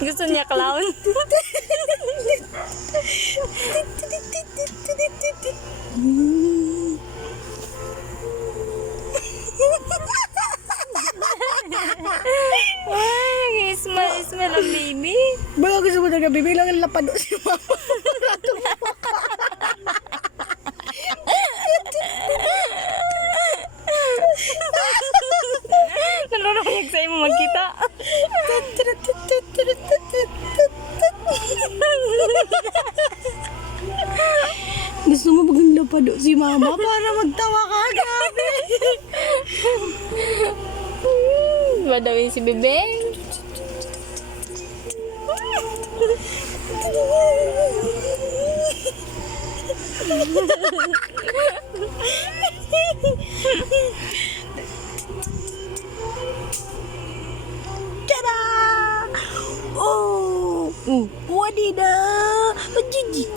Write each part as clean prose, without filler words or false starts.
Gusto niya clown. Ay, smell ang baby. Baka gusto mo talaga, baby, lang ang lapado si mama. Nalulungig sa imo magkita. Gusto mo bagong lapado si mama para magtawa ka, grabe. Badawin si Bebeng. Tada! Oh! Wadidaw! Jijik!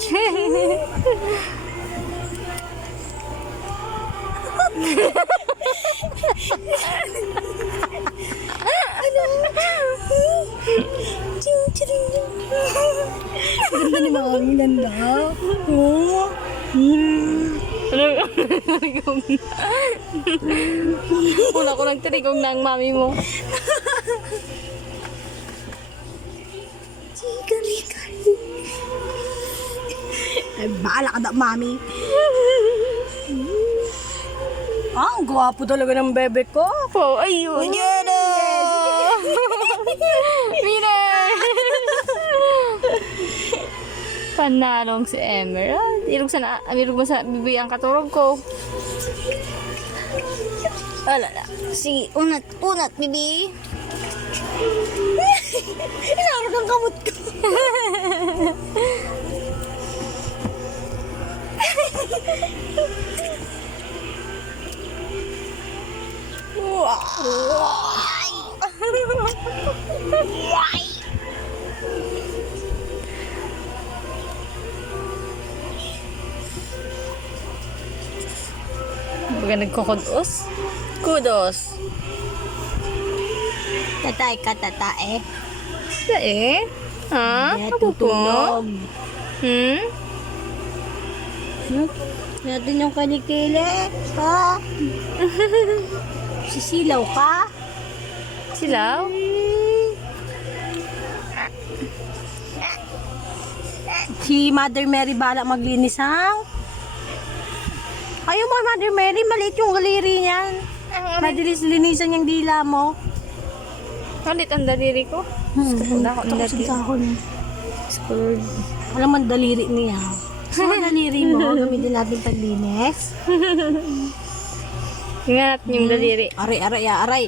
Ganda ni Mami, ganda. Oh. Una ko nagtirigong na ang mami mo. Chika-rika. Ay, bahala ka na, Mami. Ang gwapo talaga ng bebe ko. Oh, ayun. Yada! Mira! Panalong si Emerald. Ilog mo sa bibi ang katurog ko. Alala. Sige, unat, bibi. Inarog ang kamot ko. Baga nagkukudos. Kudos. Tatay ka, tatae. Sa eh? Ha? Hindi, Ako po? tutulog. Hmm? Natin yung kanikili. Ha? Sisilaw ka? Silaw? Si Mother Mary bala maglinis ang. Ayaw mo, Mother Mary, maliit yung galiri niyan. Madilis-linisan yung dila mo. Kalit ang daliri ko. Ako ang daliri. School. Alam mo, daliri niya. So, daliri mo, gamitin natin paglinis. Tingnan natin yung daliri. Aray.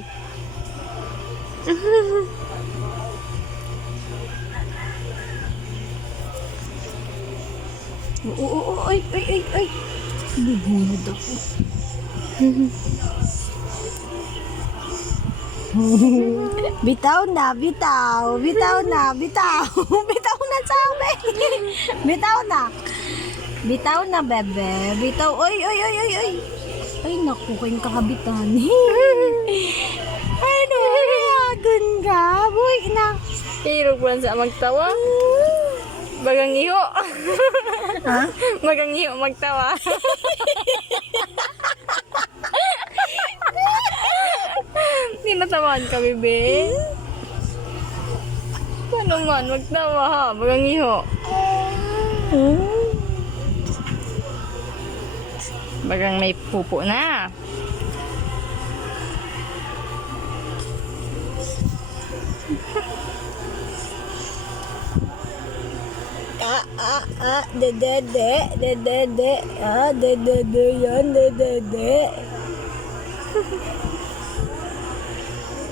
Oo, ay. Bubunod ako. Bitaw na sabi. Bitaw na, bebe. Bitaw, oy. Ay, naku, kayong kakabitan. Ano, reagan ka? Boy, na. Hirog lang sa magtawa. Bagang iho. Ha? Bagang iho magtawa. Tinatamaan ka, bebe. Paano man, magtawa ha. Bagang iho. Bagang may pupo na. Dede yan, dede.